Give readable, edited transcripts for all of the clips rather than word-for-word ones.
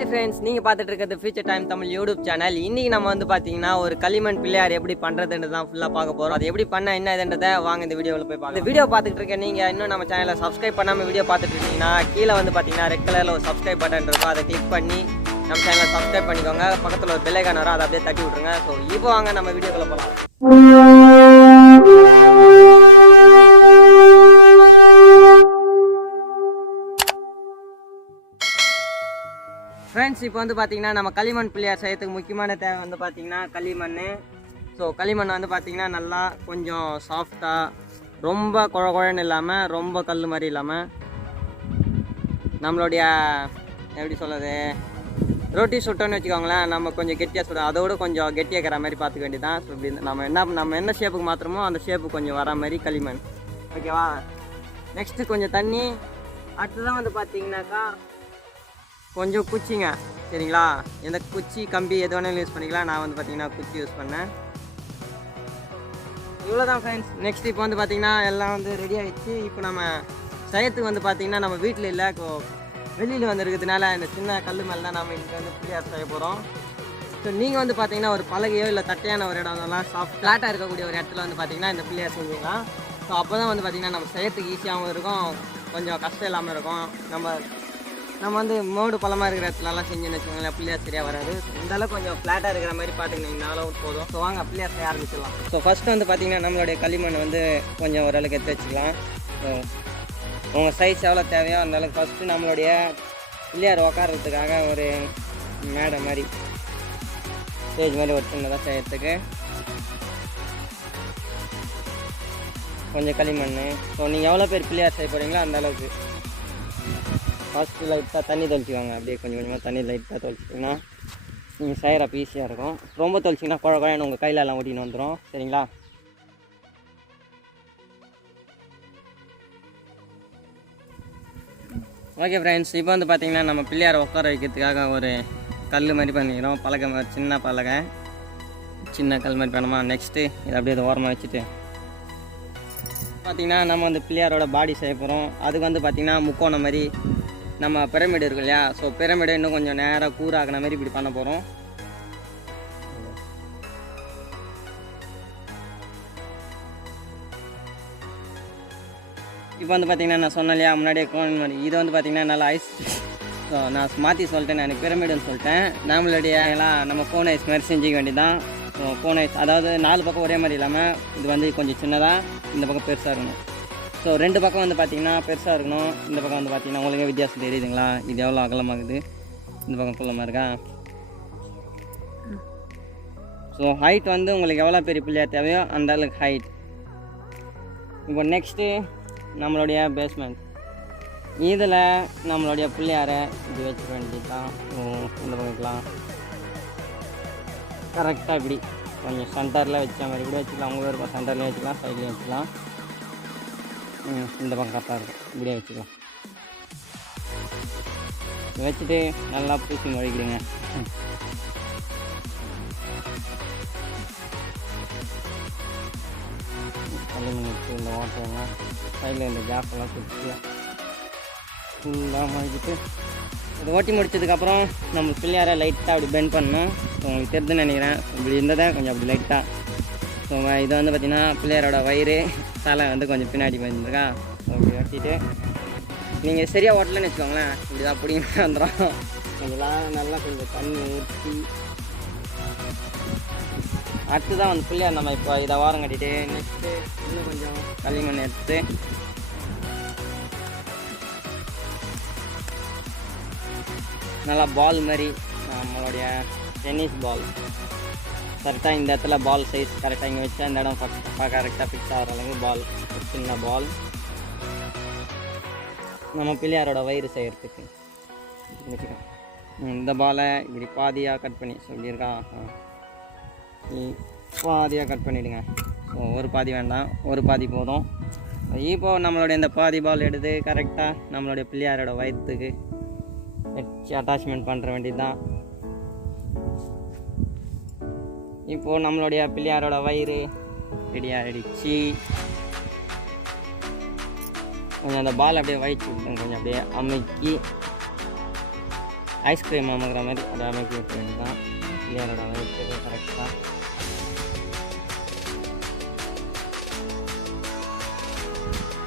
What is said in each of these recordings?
Hi friends, நீங்க பார்த்துட்டு இருக்கிறது future time Tamil YouTube channel. இன்னைக்கு நம்ம வந்து பாத்தீங்கன்னா ஒரு களிமண் பிள்ளையார் எப்படி பண்றதுன்னு தான் ஃபுல்லா பார்க்க போறோம். அது எப்படி பண்ண என்ன இதுன்றதை வாங்க இந்த வீடியோவில் போய் பார்க்கலாம். இந்த வீடியோ பார்த்துட்டு இருக்க நீங்க இன்னும் நம்ம சேனலை சப்ஸ்கிரைப் பண்ணாம வீடியோ பார்த்துட்டு இருக்கீங்கன்னா கீழே வந்து பாத்தீங்கன்னா ரெட் கலர்ல ஒரு சப்ஸ்கிரைப் பட்டன் இருக்கும். அதை கிளிக் பண்ணி நம்ம சேனலை சப்ஸ்கிரைப் பண்ணிக்கோங்க. பக்கத்தில் ஒரு பெல் ஐகான் வரும், அதை அப்படியே தட்டி விட்டுருங்க. ஸோ இப்போ வாங்க நம்ம வீடியோக்குள்ள போகலாம். ஃப்ரெண்ட்ஸ், இப்போ வந்து பார்த்தீங்கன்னா நம்ம களிமண் பிள்ளையார் செய்யறதுக்கு முக்கியமான தேவை வந்து பார்த்தீங்கன்னா களிமண். ஸோ களிமண் வந்து பார்த்தீங்கன்னா நல்லா கொஞ்சம் சாஃப்டாக, ரொம்ப குழன்னு இல்லாமல், ரொம்ப கல் மாதிரி இல்லாமல், நம்மளுடைய எப்படி சொல்கிறது, ரொட்டி சுட்டோன்னு வச்சுக்கோங்களேன், நம்ம கொஞ்சம் கெட்டியாக சுடும், அதோடு கொஞ்சம் கெட்டியாக இருக்கிற மாதிரி பார்த்துக்க வேண்டியதான். ஸோ இப்படி நம்ம என்ன ஷேப்புக்கு மாத்திரமோ அந்த ஷேப்பு கொஞ்சம் வர மாதிரி களிமண். ஓகேவா? நெக்ஸ்ட்டு கொஞ்சம் தண்ணி. அடுத்ததான் வந்து பார்த்தீங்கன்னாக்கா கொஞ்சம் குச்சிங்க, சரிங்களா? எந்த குச்சி கம்பி எது வேணாலும் யூஸ் பண்ணிக்கலாம். நான் வந்து பார்த்தீங்கன்னா குச்சி யூஸ் பண்ணேன். இவ்வளோதான் ஃப்ரெண்ட்ஸ். நெக்ஸ்ட் இப்போ வந்து பார்த்தீங்கன்னா எல்லாம் வந்து ரெடி ஆகிடுச்சு. இப்போ நம்ம செய்யறதுக்கு வந்து பார்த்தீங்கன்னா நம்ம வீட்டில் இல்லை, வெளியில் வந்து இருக்கிறதுனால இந்த சின்ன கல் மேலே தான் நம்ம இங்கே வந்து பிள்ளையார் செய்ய போகிறோம். ஸோ நீங்கள் வந்து பார்த்தீங்கன்னா ஒரு பலகையோ இல்லை தட்டையான ஒரு இடம் அதெல்லாம் ஃப்ளாட்டாக இருக்கக்கூடிய ஒரு இடத்துல வந்து பார்த்தீங்கன்னா இந்த பிள்ளையார் செஞ்சுக்கலாம். ஸோ அப்போ தான் வந்து பார்த்தீங்கன்னா நம்ம செய்யறதுக்கு ஈஸியாகவும் இருக்கும், கொஞ்சம் கஷ்டம் இல்லாமல் இருக்கும். நம்ம வந்து மோடு பழமாக இருக்கிற இடத்துலலாம் செஞ்சுன்னு வச்சுக்கோங்களேன், பிள்ளையார் சரியாக வராது. இந்தளவுக்கு கொஞ்சம் ஃப்ளாட்டாக இருக்கிற மாதிரி பார்த்துக்கிட்டிங்கனாலும் போதும். ஸோ வாங்க பிள்ளையார் செய்ய ஆரம்பிச்சிடலாம். ஸோ ஃபஸ்ட்டு வந்து பார்த்திங்கன்னா நம்மளுடைய களிமண் வந்து கொஞ்சம் ஓரளவுக்கு எடுத்து வச்சுக்கலாம். ஸோ உங்கள் சைஸ் எவ்வளோ தேவையோ அந்தளவுக்கு ஃபஸ்ட்டு நம்மளுடைய பிள்ளையார் உக்காடுறதுக்காக ஒரு மேடை மாதிரி, ஸ்டேஜ் மாதிரி ஒரு சின்னதாக செய்யறதுக்கு கொஞ்சம் களிமண். ஸோ நீங்கள் எவ்வளோ பேர் பிள்ளையார் செய்ய போகிறீங்களோ அந்தளவுக்கு ஃபஸ்ட்டு லைட்டாக தண்ணி தொளிச்சிக்கோங்க. அப்படியே கொஞ்சம் கொஞ்சமாக தண்ணி லைட்டாக தொளிச்சிட்டிங்கன்னா நீங்கள் செய்கிறப்ப ஈஸியாக இருக்கும். ரொம்ப தொளிச்சிங்கன்னா குழன்னு உங்கள் கையிலலாம் ஓட்டின்னு வந்துடும், சரிங்களா? ஓகே ஃப்ரெண்ட்ஸ், இப்போ வந்து பார்த்திங்கன்னா நம்ம பிள்ளையாரை உட்கார வைக்கிறதுக்காக ஒரு கல் மாதிரி பண்ணிக்கிறோம். பலகை மாதிரி, சின்ன பலகை, சின்ன கல் மாதிரி பண்ணோமா. நெக்ஸ்ட்டு இதை அப்படியே ஓரமாக வச்சுட்டு பார்த்திங்கன்னா நம்ம வந்து பிள்ளையாரோட பாடி செய்ய போகிறோம். அதுக்கு வந்து பார்த்திங்கன்னா முக்கோணம் மாதிரி நம்ம பிரமிடு இருக்கும் இல்லையா? ஸோ பிரமிடை இன்னும் கொஞ்சம் நேராக கூறாகின மாதிரி இப்படி பண்ண போகிறோம். இப்போ வந்து பார்த்திங்கன்னா நான் சொன்னேன் இல்லையா முன்னாடியே கோன் மாதிரி, இது வந்து பார்த்திங்கன்னா நல்லா ஐஸ். ஸோ நான் மாற்றி சொல்லிட்டேன், நான் பிரமிடுன்னு சொல்லிட்டேன். நம்மளுடைய எல்லாம் நம்ம கோன் ஐஸ் மாதிரி செஞ்சுக்க வேண்டியதான். ஸோ கோன் ஐஸ் அதாவது 4 பக்கம் ஒரே மாதிரி இல்லாமல் இது வந்து கொஞ்சம் சின்னதாக, இந்த பக்கம் பெருசாக இருக்கணும். ஸோ 2 பக்கம் வந்து பார்த்திங்கன்னா பெருசாக இருக்கணும். இந்த பக்கம் வந்து பார்த்திங்கன்னா உங்களுக்கு வித்தியாசம் தெரியுதுங்களா? இது எவ்வளோ அகலமாகுது, இந்த பக்கம் குள்ளமாக இருக்கா? ஸோ ஹைட் வந்து உங்களுக்கு எவ்வளோ பெரிய பிள்ளையார் தேவையோ அந்த அளவுக்கு ஹைட். இப்போ நெக்ஸ்ட்டு நம்மளுடைய பேஸ்மெண்ட், இதில் நம்மளுடைய பிள்ளையாரை இப்படி வச்சுக்க வேண்டியது தான். இந்த பக்கம்லாம் கரெக்டாக இப்படி கொஞ்சம் சென்டரில் வச்ச மாதிரி கூட வச்சுக்கலாம். உங்கள் விருப்பம் சென்டர்லேயும் வச்சுக்கலாம், சைட்லேயும் வச்சுக்கலாம். இந்த பக்கம் கரெக்டாக இருக்கும், இப்படியே வச்சுக்கலாம். வச்சுட்டு நல்லா பூசி மொழிக்கிறீங்க. களிமண் வச்சு இந்த வாட்டர்லாம் சைடில் இந்த கேப்பெல்லாம் சுற்றி ஃபுல்லாக மொழிக்கிட்டு இது ஓட்டி முடிச்சதுக்கப்புறம் நம்ம பிள்ளையாரை லைட்டாக அப்படி பெண்ட் பண்ணணும். ஸோ உங்களுக்கு தெரிஞ்சுன்னு நினைக்கிறேன். இப்படி இருந்ததை கொஞ்சம் அப்படி லைட்டாக. ஸோ இதை வந்து பார்த்திங்கன்னா பிள்ளையாரோட வயிறு தலை வந்து கொஞ்சம் பின்னாடி வந்துருக்கா. அப்படி ஓட்டிட்டு நீங்கள் சரியாக ஓட்டலன்னு வச்சுக்கோங்களேன், இப்படி தான் பிடிங்க வந்துடும். கொஞ்சம் நல்லா கொஞ்சம் தண்ணி ஊற்றி அடுத்து தான் வந்து பிள்ளையார் நம்ம இப்போ இதை வாரம் கட்டிட்டு நெக்ஸ்ட்டு இன்னும் கொஞ்சம் களிமண் எடுத்து நல்லா பால் மாதிரி, நம்மளுடைய டென்னிஸ் பால் கரெக்டாக இந்த இடத்துல பால் சைஸ் கரெக்டாக இங்கே வச்சா இந்த இடம் கரெக்டாக ஃபிக்ஸ் ஆகிற அளவுக்கு பால், சின்ன பால் நம்ம பிள்ளையாரோட வயிறு செய்கிறதுக்கு இந்த பாலை இப்படி பாதியாக கட் பண்ணி, ஸோ இப்படி இருக்கா, பாதியாக கட் பண்ணிவிடுங்க. ஸோ ஒரு பாதி வேண்டாம், ஒரு பாதி போதும். இப்போது நம்மளுடைய இந்த பாதி பால் எடுத்து கரெக்டாக நம்மளுடைய பிள்ளையாரோட வயிற்றுக்கு வச்சு அட்டாச்மெண்ட் பண்ணுற வேண்டியது தான். இப்போது நம்மளுடைய பிள்ளையாரோட வயிறு ரெடி ஆகிடுச்சு. கொஞ்சம் அந்த பால் அப்படியே வயிற்று கொஞ்சம் அப்படியே அமுக்கி ஐஸ்கிரீம் அமுக்கிற மாதிரி அதை அமைக்கி விட்டு வேண்டியதான். பிள்ளையாரோட வயிற்றுக்கு கரெக்டாக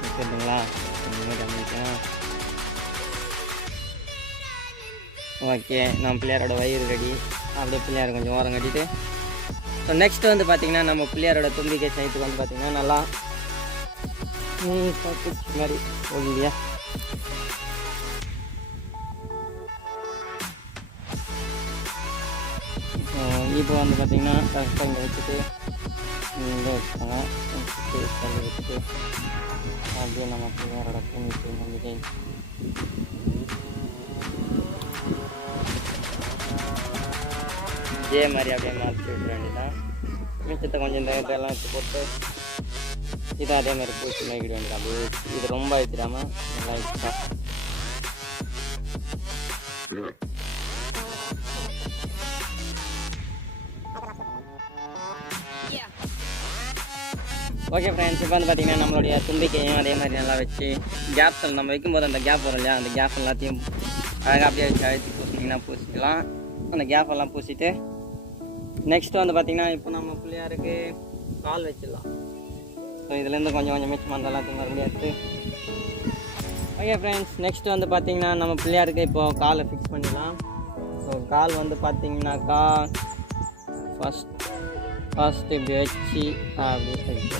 வச்சுருந்துங்களா? இனிமேல் அமைக்கணும். ஓகே, நம்ம பிள்ளையாரோட வயிறு ரெடி. அப்படியே பிள்ளையார் கொஞ்சம் ஓரம் கட்டிட்டு ஸோ நெக்ஸ்ட்டு வந்து பார்த்திங்கன்னா நம்ம பிள்ளையாரோட தும்பிக்கை சைத்துக்கு வந்து பார்த்திங்கன்னா நல்லா குச்சி மாதிரி போகுதியா. இப்போ வந்து பார்த்திங்கன்னா கரெக்டாக இங்கே வச்சுட்டு இங்கே வச்சுக்கோங்க. வச்சுட்டு அப்படியே நம்ம பிள்ளையாரோட தும்பிக்கை நம்பிக்கை இதே மாதிரி அப்படியே மாற்றி விட்டுற வேண்டியதான். மிச்சத்தை கொஞ்சம் இந்த இதெல்லாம் வச்சு போட்டு இதை அதே மாதிரி பூச்சி மேய்க்கிட வேண்டியது. அப்படியே இது ரொம்ப வச்சிடாமல் நல்லா வச்சுட்டா. ஓகே ஃப்ரெண்ட்ஸ், இப்போ வந்து பார்த்திங்கன்னா நம்மளுடைய தும்பிக்கையும் அதே மாதிரி நல்லா வச்சு கேப்ஸ் நம்ம வைக்கும்போது அந்த கேப் வரும் இல்லையா, அந்த கேப் எல்லாத்தையும் அழகாக அப்படியே வச்சு அழுத்தி பூசிட்டிங்கன்னா பூசிக்கலாம். அந்த கேப் எல்லாம் பூசிட்டு நெக்ஸ்ட்டு வந்து பார்த்திங்கன்னா இப்போ நம்ம பிள்ளையாருக்கு கால் வச்சிடலாம். ஸோ இதுலேருந்து கொஞ்சம் கொஞ்சம் மிச்சம் அந்த எல்லாத்தையும் மறுபடியும் எடுத்து ஓகே ஃப்ரெண்ட்ஸ், நெக்ஸ்ட்டு வந்து பார்த்திங்கன்னா நம்ம பிள்ளையாருக்கு இப்போது காலை ஃபிக்ஸ் பண்ணிடலாம். ஸோ கால் வந்து பார்த்திங்கனாக்கா ஃபஸ்ட்டு இப்படி வச்சு அப்படி வச்சு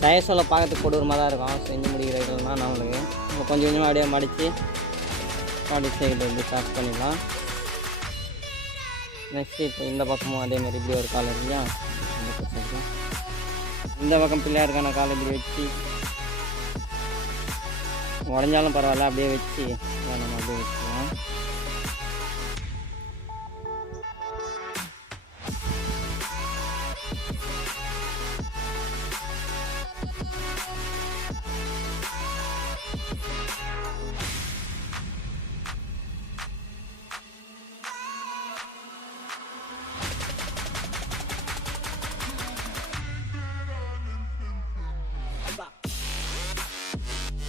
சைஸோட பார்க்கறதுக்கு கொடூரமாக தான் இருக்கும். செஞ்சு முடிக்கிற இதெல்லாம் நம்மளுக்கு இப்போ கொஞ்சம் கொஞ்சமாக அப்படியே மடித்து இப்படி ஸ்டார்ட் பண்ணிடலாம். நெக்ஸ்ட்டு இப்போ இந்த பக்கமும் அதேமாதிரி இப்படி ஒரு கால் இல்லையா, இந்த பக்கம் பிள்ளையாருக்கான காலை இப்படி வச்சு உடஞ்சாலும் பரவாயில்ல அப்படியே வச்சு நம்ம அப்படியே வச்சுக்கலாம்.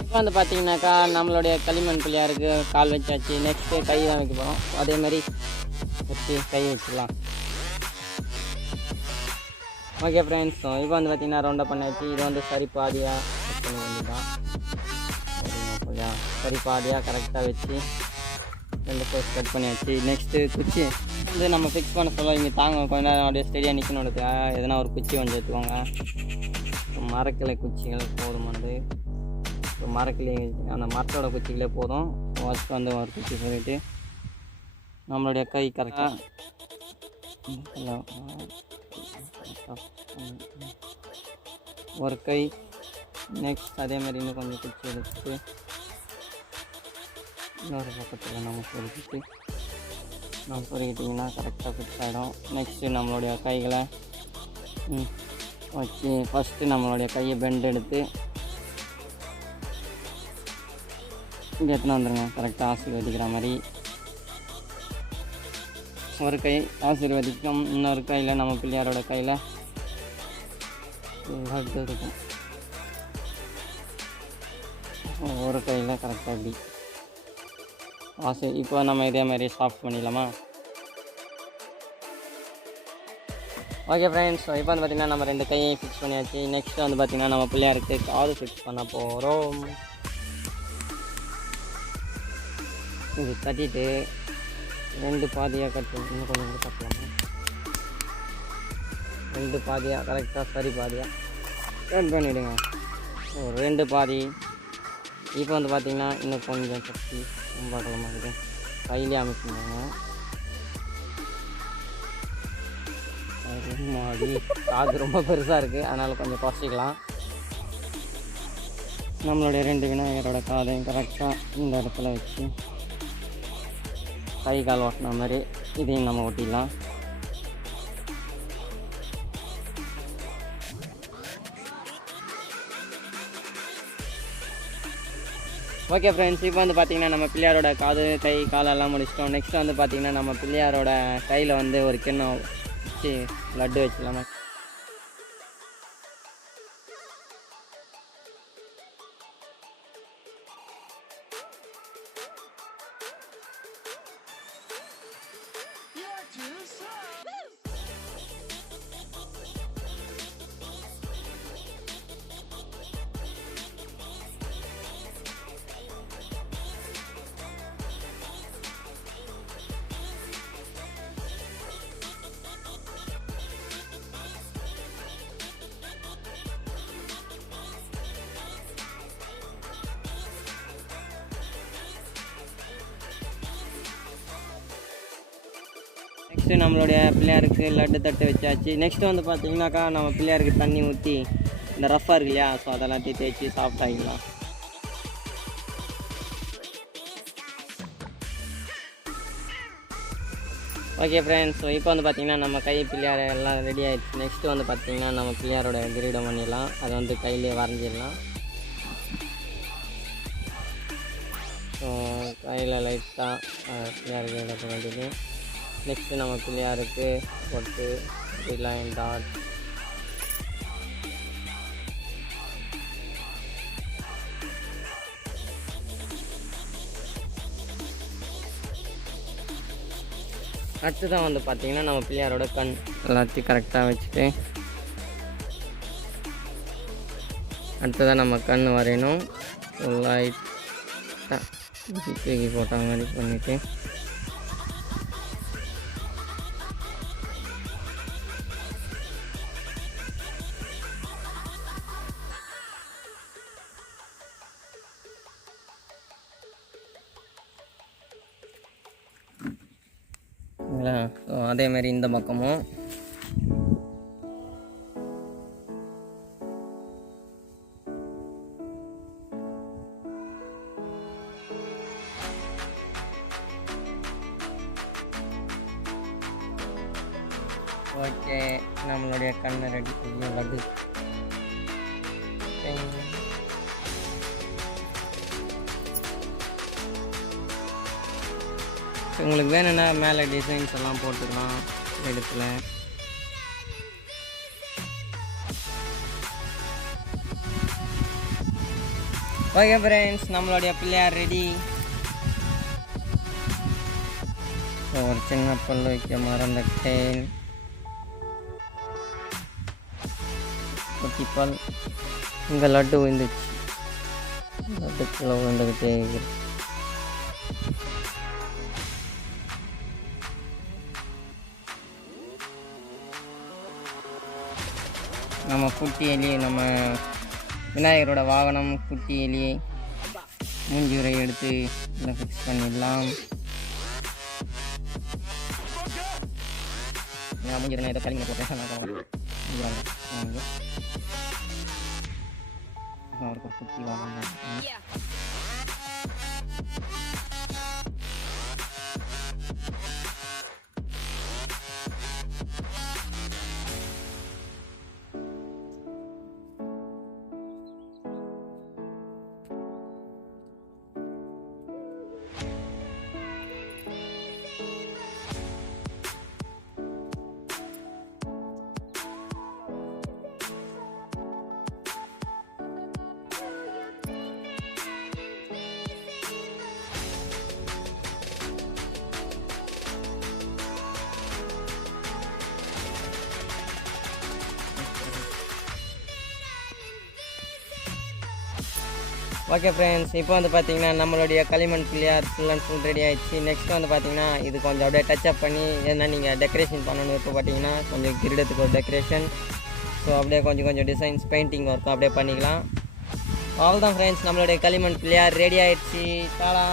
இப்போ வந்து பார்த்திங்கனாக்கா நம்மளுடைய களிமண் பிள்ளையாருக்கு கால் வச்சாச்சு. நெக்ஸ்ட்டு கை தான் வைக்க போகிறோம். அதே மாதிரி வச்சு கை வச்சிடலாம். ஓகே ஃப்ரெண்ட்ஸ், இப்போ வந்து பார்த்திங்கன்னா ரவுண்டாக பண்ணாச்சு. இது வந்து சரி பாதியாக கட் பண்ண வேண்டியதான். சரி பாதியாக கரெக்டாக வச்சு 2 பீஸ் கட் பண்ணியாச்சு. நெக்ஸ்ட்டு குச்சி வந்து நம்ம ஃபிக்ஸ் பண்ண சொல்ல இங்கே தாங்க கொஞ்ச நேரம் அப்படியே ஸ்டெடியாக நிற்கணுன்றதுக்காக எதனா ஒரு குச்சி கொஞ்சம் எடுத்துக்கோங்க. மரக்கிளை குச்சிகள் போதுமானது. இப்போ மரக்கிளை அந்த மரத்தோட குச்சிகளே போதும். ஃபஸ்ட்டு வந்து ஒரு குச்சி சொல்லிவிட்டு நம்மளுடைய கை கரெக்டாக ஒரு கை. நெக்ஸ்ட் அதே மாதிரி இன்னும் கொஞ்சம் குச்சி எடுத்துட்டு இன்னொரு பக்கத்தில் நம்ம சொருக்கிட்டிங்கன்னா கரெக்டாக ஃபிக்ஸ் ஆகிடும். நெக்ஸ்ட்டு நம்மளுடைய கைகளை வச்சு ஃபஸ்ட்டு நம்மளுடைய கையை பெண்ட் எடுத்து இங்கே எடுத்துன்னு வந்துடுங்க. கரெக்டாக ஆசீர்வதிக்கிற மாதிரி ஒரு கை ஆசீர்வதிக்கும், இன்னொரு கையில் நம்ம பிள்ளையாரோட கையில் இருக்கும். ஒரு கையில் கரெக்டாக இப்படி இப்போ நம்ம இதே மாதிரி சாஃப்ட் பண்ணிடலாமா? ஓகே ஃப்ரெண்ட்ஸ், இப்போ வந்து பார்த்திங்கன்னா நம்ம 2 கையையும் ஃபிக்ஸ் பண்ணியாச்சு. நெக்ஸ்ட்டு வந்து பார்த்திங்கன்னா நம்ம பிள்ளையாருக்கு காது ஃபிக்ஸ் பண்ண போகிறோம். இது கட்டிட்டு 2 பாதியாக கட் பண்ணி இன்னும் கொஞ்சம் கட்டலாமா? 2 பாதியாக கரெக்டாக சரி பாதியாக கட் பண்ணிவிடுங்க. 2 பாதி. இப்போ வந்து பார்த்திங்கன்னா இன்னும் கொஞ்சம் கட்டி ரொம்ப அகலமாகுது. கையிலே அமைக்கணுங்க. மாடி காது ரொம்ப பெருசாக இருக்குது, அதனால் கொஞ்சம் குறைச்சிக்கலாம். நம்மளுடைய 2 விநாயகரோட காதையும் கரெக்டாக இந்த இடத்துல வச்சு கை கால் ஓட்டின மாதிரி இதையும் நம்ம ஒட்டிடலாம். ஓகே ஃப்ரெண்ட்ஸ், இப்போ வந்து பார்த்திங்கன்னா நம்ம பிள்ளையாரோட காது கை காலெல்லாம் முடிச்சிட்டோம். நெக்ஸ்ட்டு வந்து பார்த்திங்கன்னா நம்ம பிள்ளையாரோட கையில் வந்து ஒரு கிண்ணம் வச்சு லட்டு வச்சிடலாமா? நெக்ஸ்ட்டு நம்மளுடைய பிள்ளையாருக்கு லட்டு தட்டு வச்சாச்சு. நெக்ஸ்ட்டு வந்து பார்த்திங்கனாக்கா நம்ம பிள்ளையாருக்கு தண்ணி ஊற்றி இந்த ரஃப்பாக இருக்கு இல்லையா, ஸோ அதெல்லாம் தேய்ச்சி சாஃப்ட் ஆகிடலாம். ஓகே ஃப்ரெண்ட்ஸ், ஸோ இப்போ வந்து பார்த்திங்கன்னா நம்ம கை பிள்ளையார் எல்லாம் ரெடி ஆகிடுச்சு. நெக்ஸ்ட்டு வந்து பார்த்திங்கன்னா நம்ம பிள்ளையாரோட கிரீடம் பண்ணிடலாம். அதை வந்து கையிலே வரைஞ்சிடலாம். ஸோ கையில் லைட்டாக பிள்ளையார் கிரீடத்தை வேண்டியது. நெக்ஸ்ட்டு நம்ம பிள்ளையாருக்கு பொட்டு லைன் டாட் அடுத்ததான் வந்து பார்த்திங்கன்னா நம்ம பிள்ளையாரோட கண் எல்லாத்தையும் கரெக்டாக வச்சுட்டு அடுத்ததான் நம்ம கண் வரையணும். லைட்டாக தூக்கி போட்ட மாதிரி பண்ணிவிட்டு ஸோ அதேமாரி இந்த பக்கமும் ஓகே. நம்மளுடைய கண்ணை ரெடி பண்ணி லட்டு உங்களுக்கு வேணும்னா மேலே டிசைன்ஸ் எல்லாம் போட்டுக்கலாம் இடத்துல. ஓகே ஃப்ரெண்ட்ஸ், நம்மளுடைய பிள்ளையார் ரெடி. ஒரு சின்ன பல் வைக்க மறந்துட்டேன். குட்டி பல் இங்கே லட்டு விழுந்துச்சு. லட்டுக்குள்ளே விழுந்துக்கிட்டே இருக்கு. நம்ம குட்டி எலி, நம்ம விநாயகரோட வாகனம் குட்டி எலியை மூஞ்சுரை எடுத்து இதில் ஃபிக்ஸ் பண்ணிடலாம். நான் மூஞ்சுரை ஏதோ கலிங்க போட்டேன். அவருக்கு குட்டி வாகனம் ஓகே ஃப்ரெண்ட்ஸ், இப்போ வந்து பார்த்திங்கன்னா நம்மளுடைய களிமண் Pillaiyar full and full ready ஆகிடுச்சு. நெக்ஸ்ட் வந்து பார்த்திங்கன்னா இது கொஞ்சம் அப்படியே டச்சப் பண்ணி என்ன நீங்கள் டெக்கரேஷன் பண்ணணும். இப்போ பார்த்திங்கன்னா கொஞ்சம் கிரீடத்துக்கு ஒரு டெக்கரேஷன், ஸோ அப்படியே கொஞ்சம் டிசைன்ஸ் பெயிண்டிங் ஒர்க்கும் அப்படியே பண்ணிக்கலாம். அவ்வளோதான் ஃப்ரெண்ட்ஸ், நம்மளுடைய களிமண் பிள்ளையார் ரெடி ஆகிடுச்சு. தாடா.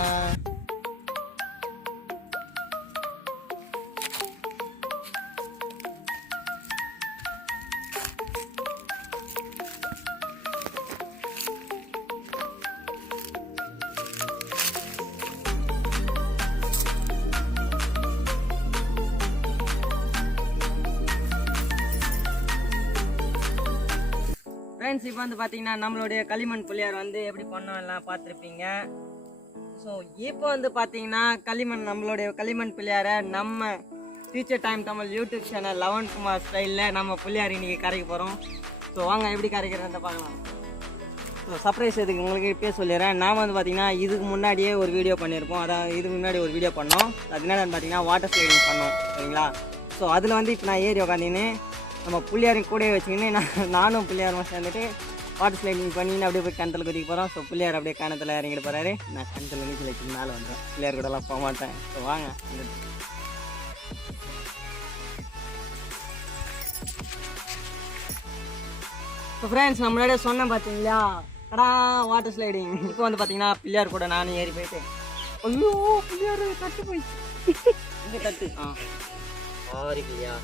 ஃப்ரெண்ட்ஸ், இப்போ வந்து பார்த்தீங்கன்னா நம்மளுடைய களிமண் பிள்ளையார் வந்து எப்படி பண்ணோம் எல்லாம் பார்த்துருப்பீங்க. ஸோ இப்போ வந்து பார்த்தீங்கன்னா நம்மளுடைய களிமண் பிள்ளையாரை நம்ம teacher time Tamil YouTube channel 11 Kumar ஸ்டைலில் நம்ம பிள்ளையார் இன்றைக்கி கரைக்க போகிறோம். ஸோ வாங்க எப்படி கரைக்கிறத பார்க்கலாம். ஸோ சர்ப்ரைஸ் இதுக்கு உங்களுக்கு இப்போயே சொல்லிடுறேன். நான் வந்து பார்த்தீங்கன்னா இதுக்கு முன்னாடியே ஒரு வீடியோ பண்ணியிருப்போம். அதான் இதுக்கு முன்னாடி ஒரு வீடியோ பண்ணோம். அது என்னென்னு பார்த்தீங்கன்னா வாட்டர் ஸ்லைடிங் பண்ணோம், சரிங்களா. ஸோ அதில் வந்து இப்போ நான் ஏறி உட்காந்தின்னு நம்ம பிள்ளையாரையும் கூட வச்சுக்கின்னு நானும் பிள்ளையாரும் சேர்ந்துட்டு வாட்டர் ஸ்லைடிங் பண்ணின்னு அப்படியே போய் கிணத்துல குதிக்க போகிறோம். ஸோ பிள்ளையார் அப்படியே கிணத்துல இறங்கிட்டு போகிறாரு. நான் கிணத்துல நீச்சல் வச்சு மேலே வந்துடும். பிள்ளையார் கூடலாம் போக மாட்டேன். ஸோ வாங்க. ஸோ ஃப்ரெண்ட்ஸ், நம்ம முன்னாடியே சொன்னேன் பார்த்தீங்களா, கடா வாட்டர் ஸ்லைடிங். இப்போ வந்து பார்த்தீங்கன்னா பிள்ளையார் கூட நானும் ஏறி போயிட்டு ஐயோ பிள்ளையார் தட்டு போயிடுச்சு. இங்கே தட்டு இல்லையா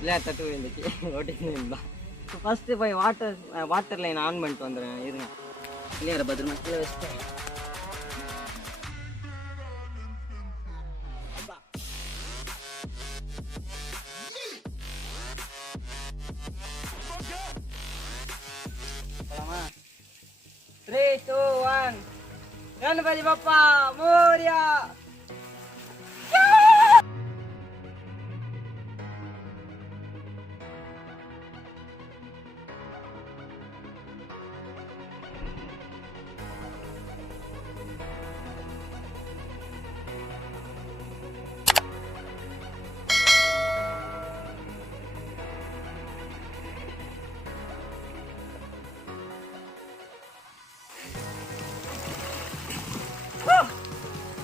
இல்லை தட்டு விழுந்துச்சு ஓட்டின்னு இருந்தான். ஃபஸ்ட்டு போய் வாட்டர் லைன் ஆன் பண்ணிட்டு வந்துடுறேன் இருங்க. இல்லையா பத்திரமா கீழே வச்சுட்டேன். Three, two, one. Ganpati Bappa Moria.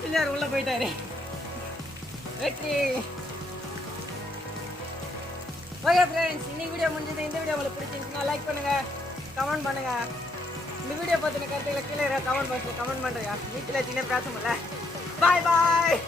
Pillaiyar உள்ள போயிட்டாரு. வெற்றி. ஓகே ஃப்ரெண்ட்ஸ், இன்னைக்கு வீடியோ முடிஞ்சது. இந்த வீடியோ உங்களுக்கு பிடிச்சிருந்துச்சுன்னா லைக் பண்ணுங்க, கமெண்ட் பண்ணுங்க. இந்த வீடியோ பார்த்துன கருத்துக்களை கீழே கமெண்ட் பாக்ஸில் கமெண்ட் பண்ணுறேன். வீட்டில் சின்ன பேச முடியல. பாய் பாய்.